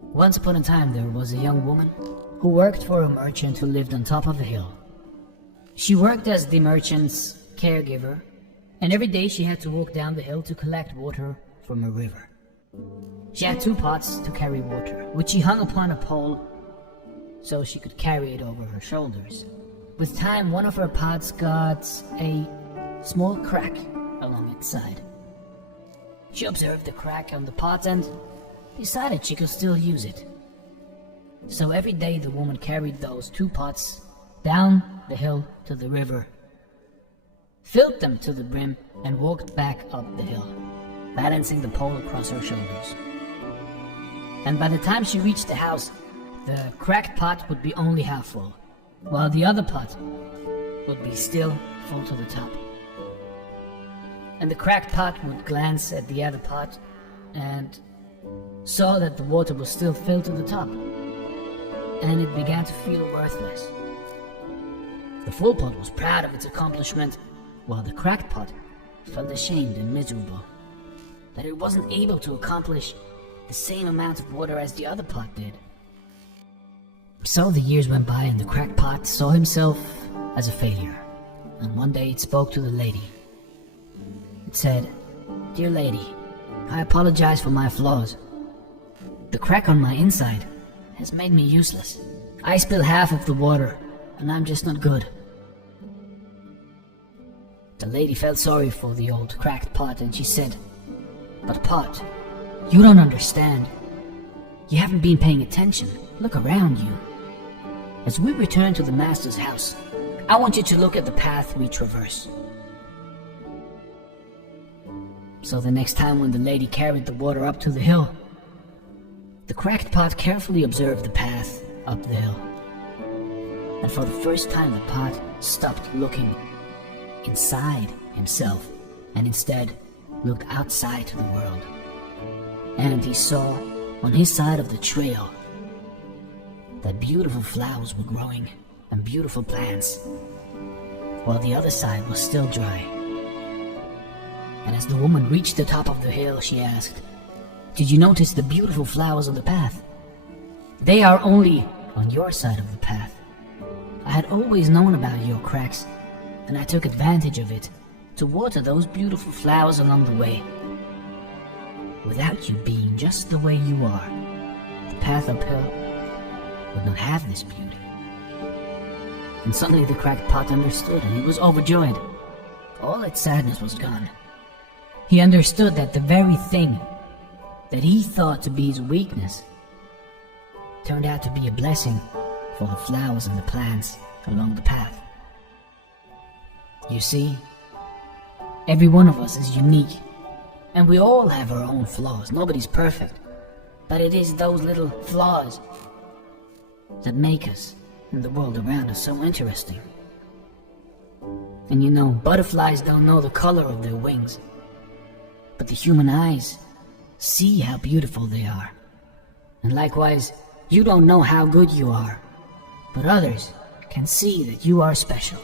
Once upon a time there was a young woman who worked for a merchant who lived on top of a hill. She worked as the merchant's caregiver, and every day she had to walk down the hill to collect water from a river. She had 2 pots to carry water, which she hung upon a pole so she could carry it over her shoulders. With time, one of her pots got a small crack along its side. She observed the crack on the pot and decided she could still use it. So every day the woman carried those 2 pots down the hill to the river, filled them to the brim, and walked back up the hill, balancing the pole across her shoulders. And by the time she reached the house, the cracked pot would be only half full, while the other pot would be still full to the top. And the cracked pot would glance at the other pot and saw that the water was still filled to the top, and it began to feel worthless. The full pot was proud of its accomplishment, while the cracked pot felt ashamed and miserable that it wasn't able to accomplish the same amount of water as the other pot did. So the years went by, and the cracked pot saw himself as a failure, and one day it spoke to the lady. It said, "Dear lady, I apologize for my flaws. The crack on my inside has made me useless. I spill half of the water, and I'm just not good." The lady felt sorry for the old cracked pot, and she said, "But pot, you don't understand. You haven't been paying attention. Look around you. As we return to the master's house, I want you to look at the path we traverse." So the next time when the lady carried the water up to the hill, the cracked pot carefully observed the path up the hill. And for the first time the pot stopped looking inside himself and instead looked outside to the world. And he saw on his side of the trail that beautiful flowers were growing and beautiful plants, while the other side was still dry. And as the woman reached the top of the hill, she asked, "Did you notice the beautiful flowers on the path? They are only on your side of the path. I had always known about your cracks, and I took advantage of it to water those beautiful flowers along the way. Without you being just the way you are, the path uphill would not have this beauty." And suddenly the cracked pot understood, and he was overjoyed. All its sadness was gone. He understood that the very thing that he thought to be his weakness turned out to be a blessing for the flowers and the plants along the path. You see, every one of us is unique, and we all have our own flaws. Nobody's perfect, but it is those little flaws that make us and the world around us so interesting. And you know, butterflies don't know the color of their wings, but the human eyes see how beautiful they are. And likewise, you don't know how good you are, but others can see that you are special.